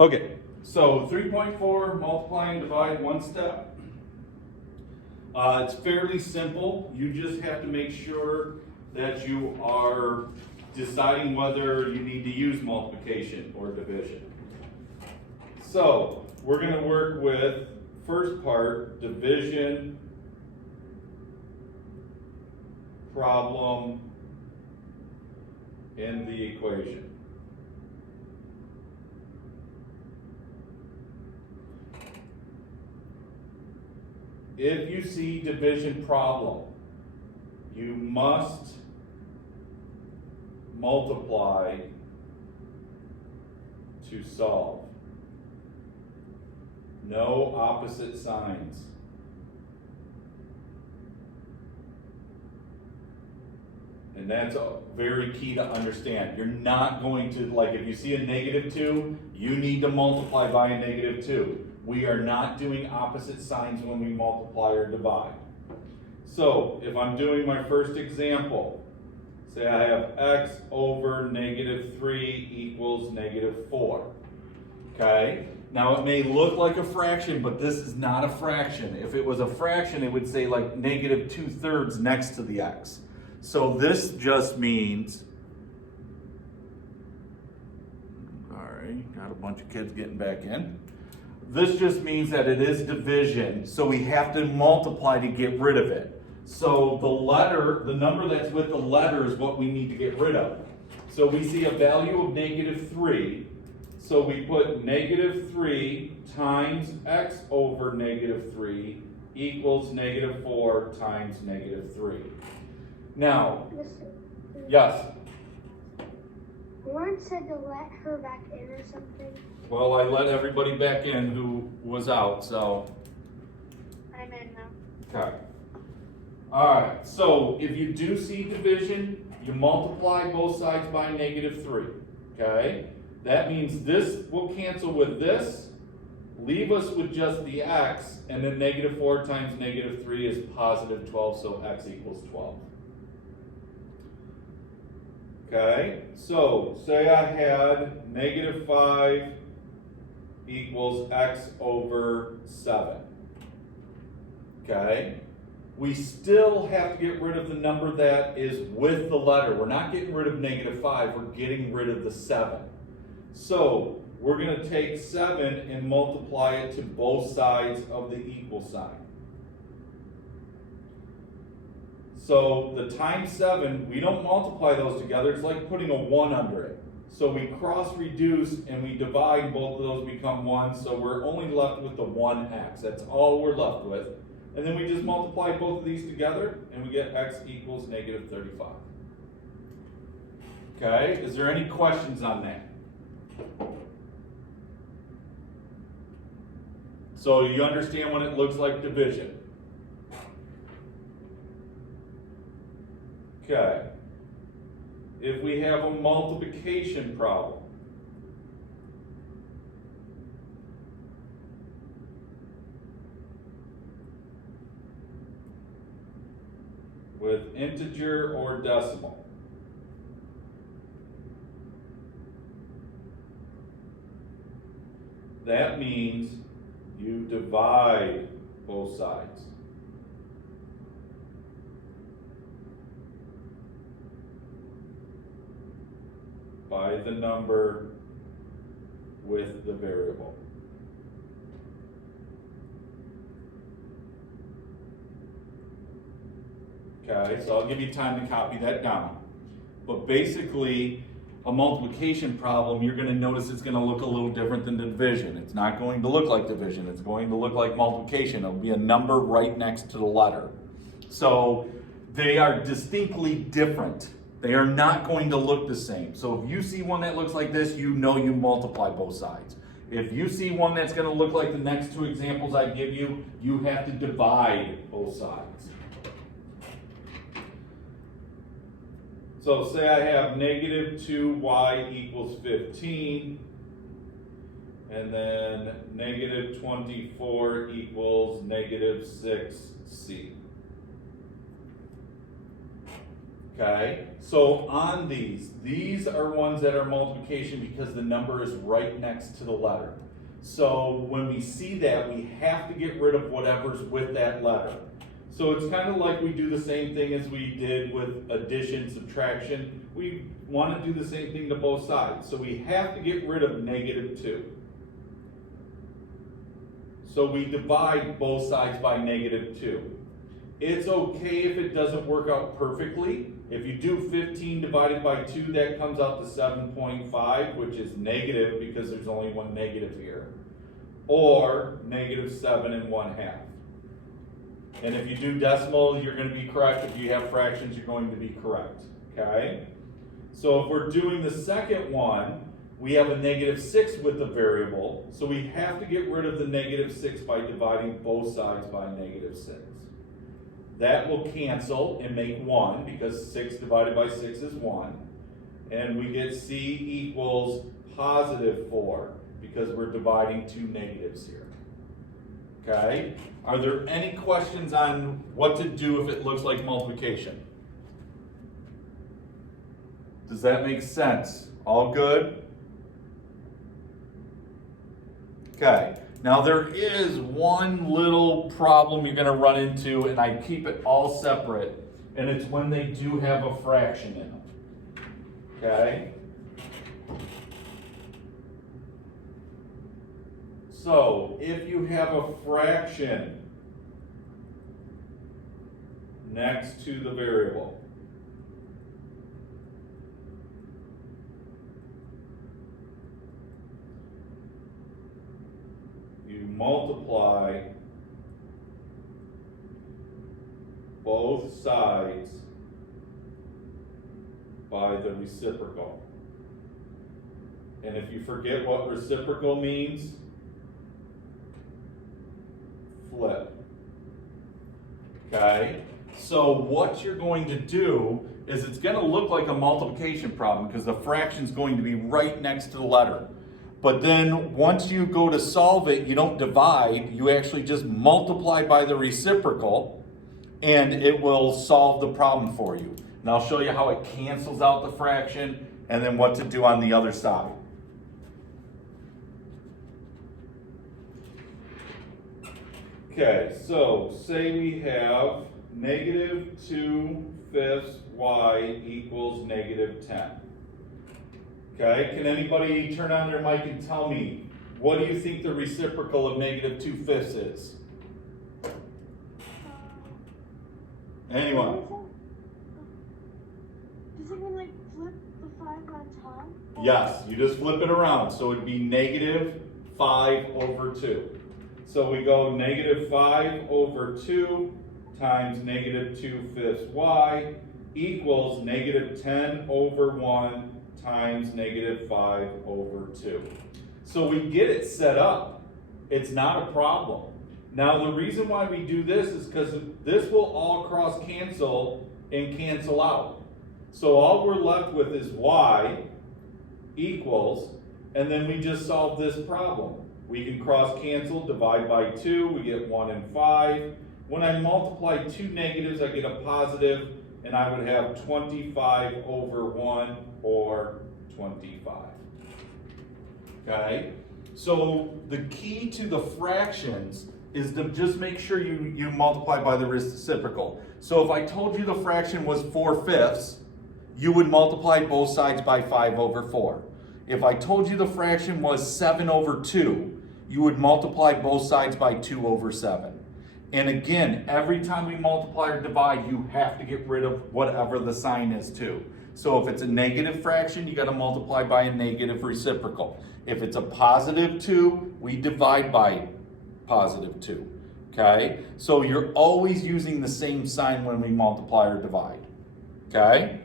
Okay, so 3.4, multiply and divide one step. It's fairly simple. You just have to make sure that you are deciding whether you need to use multiplication or division. So we're going to work with first part, division problem in the equation. If you see division problem, you must multiply to solve. No opposite signs. And that's very key to understand. You're not going to, like if you see a -2, you need to multiply by a -2. We are not doing opposite signs when we multiply or divide. So if I'm doing my first example, say I have x over -3 equals -4. Okay? Now it may look like a fraction, but this is not a fraction. If it was a fraction, it would say like -2/3 next to the x. So this just means, all right, got a bunch of kids getting back in. This just means that it is division, so we have to multiply to get rid of it. So the number that's with the letter is what we need to get rid of. So we see a value of -3, so we put -3 times x over -3 equals -4 times -3. Now, yes? Lauren said to let her back in or something. Well, I let everybody back in who was out, so. I'm in now. Okay. All right, so if you do see division, you multiply both sides by -3, okay? That means this will cancel with this, leave us with just the x, and then -4 times -3 is +12, so x equals 12. Okay, so say I had -5 equals x over 7. Okay, we still have to get rid of the number that is with the letter. We're not getting rid of -5, we're getting rid of the 7. So we're going to take 7 and multiply it to both sides of the equal sign. So the times 7, we don't multiply those together. It's like putting a 1 under it. So we cross reduce and we divide, both of those become 1. So we're only left with the 1x. That's all we're left with. And then we just multiply both of these together and we get x equals -35. Okay, is there any questions on that? So you understand when it looks like division. Okay, if we have a multiplication problem, with integer or decimal, that means you divide both sides. By the number with the variable. Okay, so I'll give you time to copy that down. But basically, a multiplication problem, you're going to notice it's going to look a little different than division. It's not going to look like division. It's going to look like multiplication. It'll be a number right next to the letter. So they are distinctly different. They are not going to look the same. So if you see one that looks like this, you know you multiply both sides. If you see one that's going to look like the next two examples I give you, you have to divide both sides. So say I have -2y equals 15, and then -24 equals -6c. Okay, so on these are ones that are multiplication because the number is right next to the letter. So when we see that, we have to get rid of whatever's with that letter. So it's kind of like we do the same thing as we did with addition, subtraction. We want to do the same thing to both sides. So we have to get rid of -2. So we divide both sides by -2. It's okay if it doesn't work out perfectly. If you do 15 divided by 2, that comes out to 7.5, which is negative because there's only one negative here. Or -7 1/2. And if you do decimal, you're going to be correct. If you have fractions, you're going to be correct. Okay? So if we're doing the second one, we have a -6 with the variable. So we have to get rid of the -6 by dividing both sides by -6. That will cancel and make 1 because 6 divided by 6 is 1. And we get C equals +4 because we're dividing two negatives here. Okay? Are there any questions on what to do if it looks like multiplication? Does that make sense? All good? Okay. Now there is one little problem you're going to run into, and I keep it all separate, and it's when they do have a fraction in them. Okay? So, if you have a fraction next to the variable, you multiply both sides by the reciprocal. And if you forget what reciprocal means, flip. Okay? So what you're going to do is it's going to look like a multiplication problem because the fraction's going to be right next to the letter. But then once you go to solve it, you don't divide, you actually just multiply by the reciprocal and it will solve the problem for you. And I'll show you how it cancels out the fraction and then what to do on the other side. Okay, so say we have -2/5 y equals -10. Okay, can anybody turn on their mic and tell me, what do you think the reciprocal of -2/5 is? Anyone? Does it mean like flip the 5 on top? Yes, you just flip it around, so it'd be -5/2. So we go -5/2 times -2/5 y equals -10/1 times -5/2. So we get it set up. It's not a problem. Now the reason why we do this is because this will all cross cancel and cancel out. So all we're left with is y equals, and then we just solve this problem. We can cross cancel, divide by 2, we get 1 and 5. When I multiply two negatives, I get a positive, and I would have 25/1 or 25. Okay? So the key to the fractions is to just make sure you multiply by the reciprocal. So if I told you the fraction was 4/5, you would multiply both sides by 5/4. If I told you the fraction was 7/2, you would multiply both sides by 2/7. And again, every time we multiply or divide, you have to get rid of whatever the sign is too. So if it's a negative fraction, you got to multiply by a negative reciprocal. If it's a +2, we divide by +2. Okay? So you're always using the same sign when we multiply or divide. Okay?